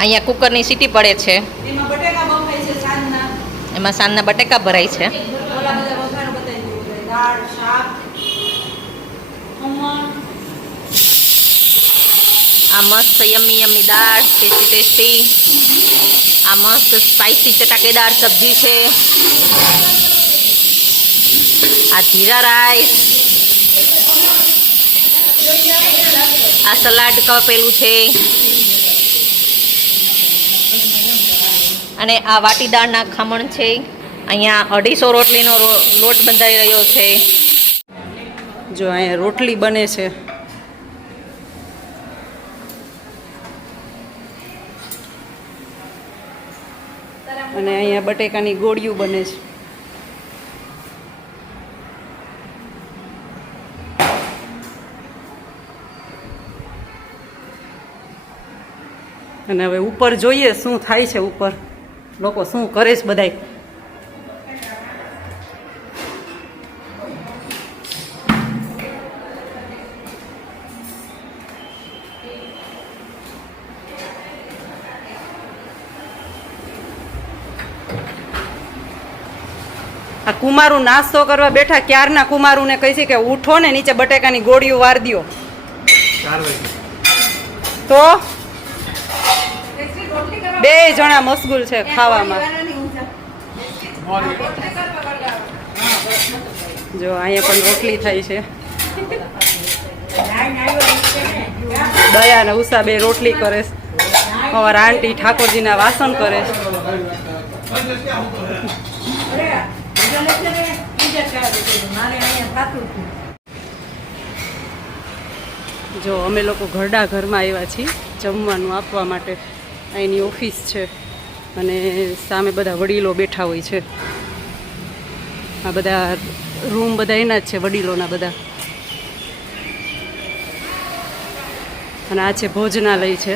અહીંયા કુકરની સીટી પડે છે, એમાં સાંજના બટેકા ભરાય છે. આ મસ્ત યમ્મી યમ્મી દાળ, ટેસ્ટી ટેસ્ટી. આ મસ્ત સ્પાઇસી ચટાકેદાર સબ્જી છે. આ જીરા રાઈસ. આ સલાડ કપેલું છે. અને આ વાટી દાળના ખમણ છે. અહીંયા 250 રોટલીનો લોટ બંધાઈ રહ્યો છે. જો અહીંયા રોટલી બને છે. અને અહીંયા બટેકાની ગોળીઓ બને છે. અને હવે ઉપર જોઈએ શું થાય છે. ઉપર લોકો શું કરે છે બધાય. આ કુમારું નાસ્તો કરવા બેઠા, ક્યારના કુમારુને કહી છે કે ઉઠો ને નીચે બટેકાની ગોળીઓ વાર દ્યો. તો બે જણા મશગુલ છે ખાવામાં. જો અહીંયા પણ રોટલી થાય છે. દયા ને ઉષા બે રોટલી કરે છે. અમારા આંટી ઠાકોરજીના વાસણ કરે છે. જો અમે લોકો ઘરડા ઘરમાં આવ્યા છીએ જમવાનું આપવા માટે. અહીંની ઓફિસ છે અને સામે બધા વડીલો બેઠા હોય છે. આ બધા રૂમ બધા એના જ છે, વડીલોના બધા. અને આ છે ભોજનાલય છે.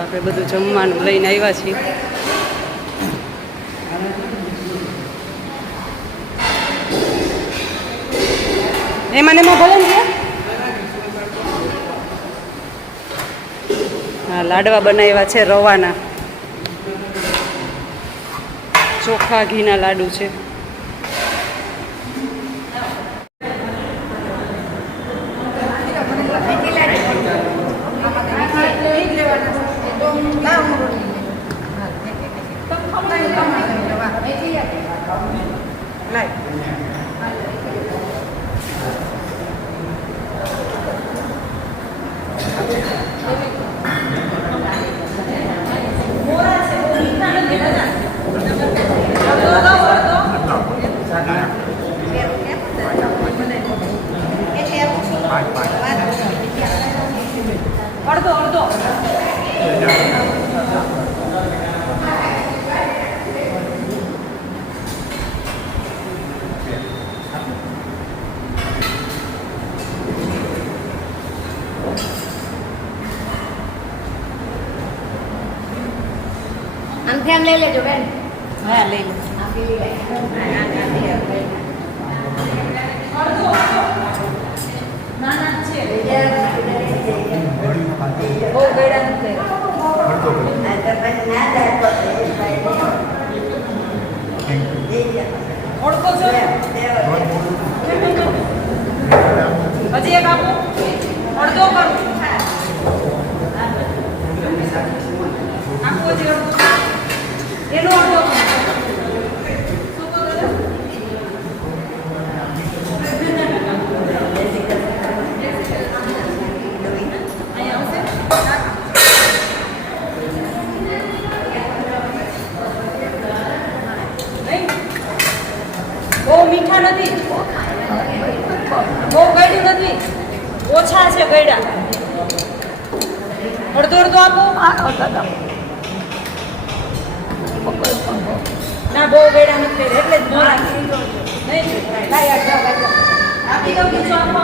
આપણે બધું જમવાનું લઈને આવ્યા છીએ. એમાં ભલે ને હા લાડવા બનાવ્યા છે રવાના. ચોખા ઘીના લાડુ છે. અડધો આમથી આમ લઈ લેજો બેન. હા લઈ લો. બહુ ગળા નથી. ઓળખો છો? હજી એક આપો. અડધો કરો. આપો હજી અડધો. એનો અડધો. બહુ મીઠા નથી, બહુ ગળ્યું નથી, ઓછા છે ગળ્યા. અડધો અડધો આપો. ના બહુ ગળ્યા નથી એટલે જ નો રાખી. આપી દો બીજો આપો.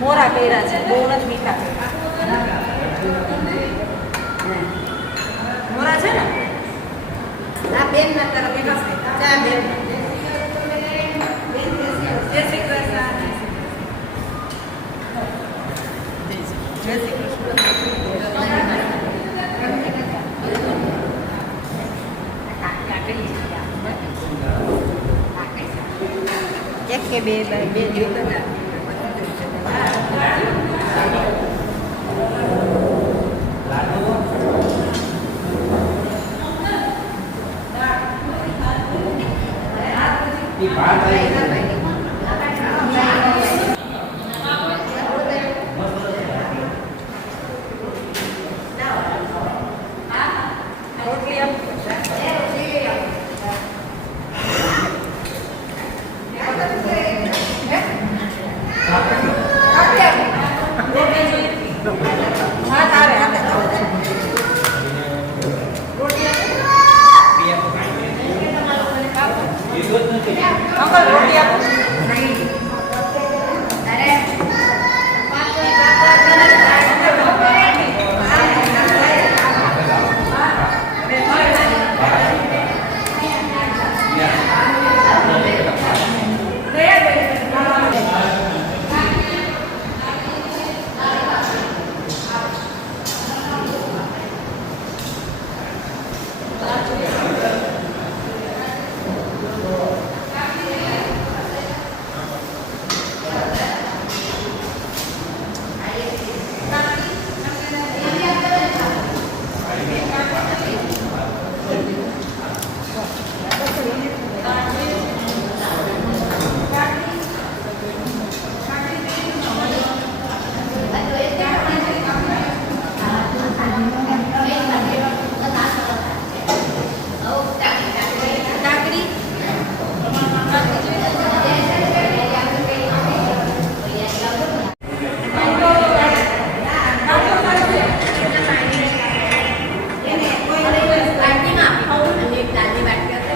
મોરા કર્યા છે, બહુ નથી મીઠા. મોરા છે ને? આ બેન ના તરફ બેઠા છે. ચા બેન. જય શ્રી કૃષ્ણ. જય શ્રી કૃષ્ણ. એક કે બે જોતા.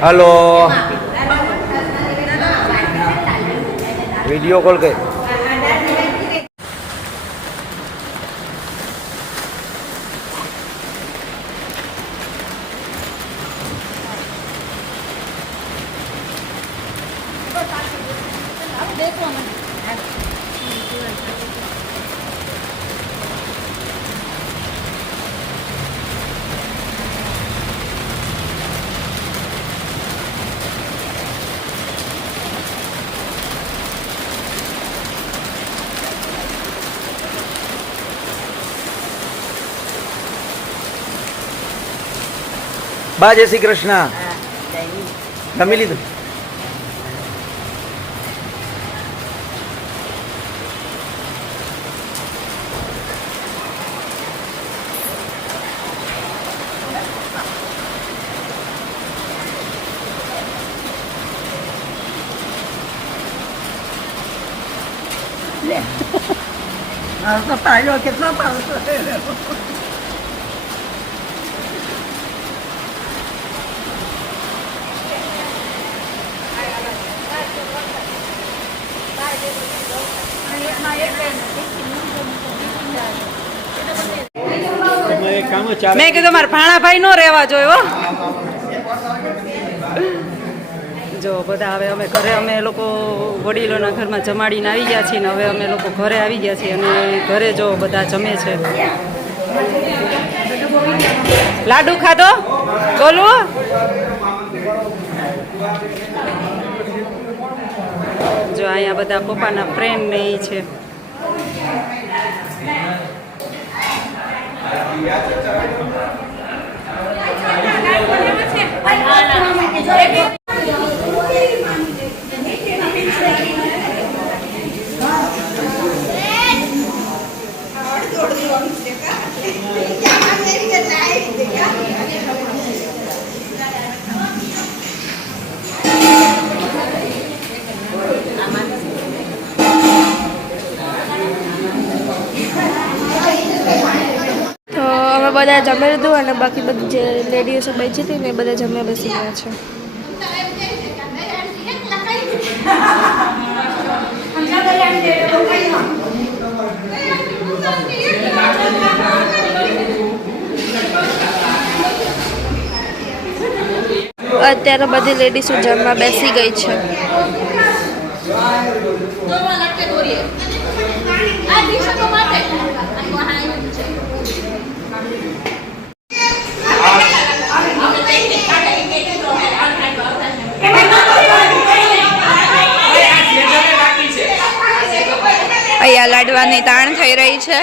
हेलो वीडियो कॉल के बा जय श्री कृष्ण जमी लीधुं તો પાડ્યો કેટલો પાડતો મેં કીધું મારા ભાણાભાઈ નો રહેવા જોયો. જો બધા હવે અમે ઘરે અમે લોકો વડીલોના ઘરમાં જમાડીને આવી ગયા છીએ ને હવે અમે લોકો ઘરે આવી ગયા છીએ અને ઘરે જો બધા જમે છે. લાડુ ખાધો બોલું જો અહીંયા બધા પપ્પાના ફ્રેન્ડ ને એ છે. બધા જમી લીધું અને બાકી બધી જે લેડીઝો બેઠી હતી ને એ બધા જમ્યા બેસી ગયા છે. અત્યારે બધી લેડીઝો જમવા બેસી ગઈ છે. અહીંયા લાડવાની તાણ થઈ રહી છે.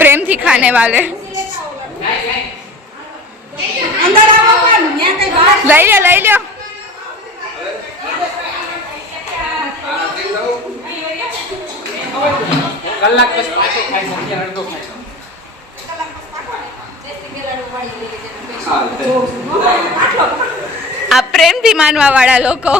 प्रेमથી खाने वाले લઈ લો કલાક પછી પાછો ખાઈ શકીએ અડધો ખાઈ આ પ્રેમથી માનવા વાળા લોકો